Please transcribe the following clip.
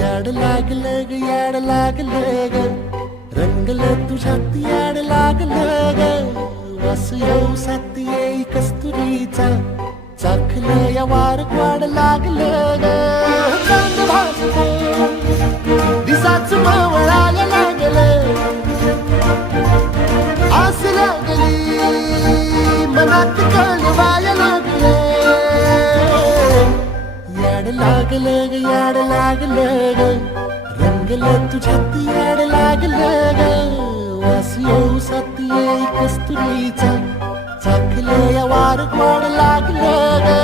याड लागलं ग याड लागलं ग रंगलं तुझ्यात याड लागलं ग वास येऊ साथ येई कस्तुरीचा चाखलं या वार वाड लागलं ग चांद भासलं दिसाच मावळायला लागलं आस लागली मनात कळवायला लागलं याड लागलं ग याड लागलं ग रंगलं तुझ्यात याड लागलं ग वास येऊ साथ येई कस्तुरीचा चाखलं या वार वाड लागलं ग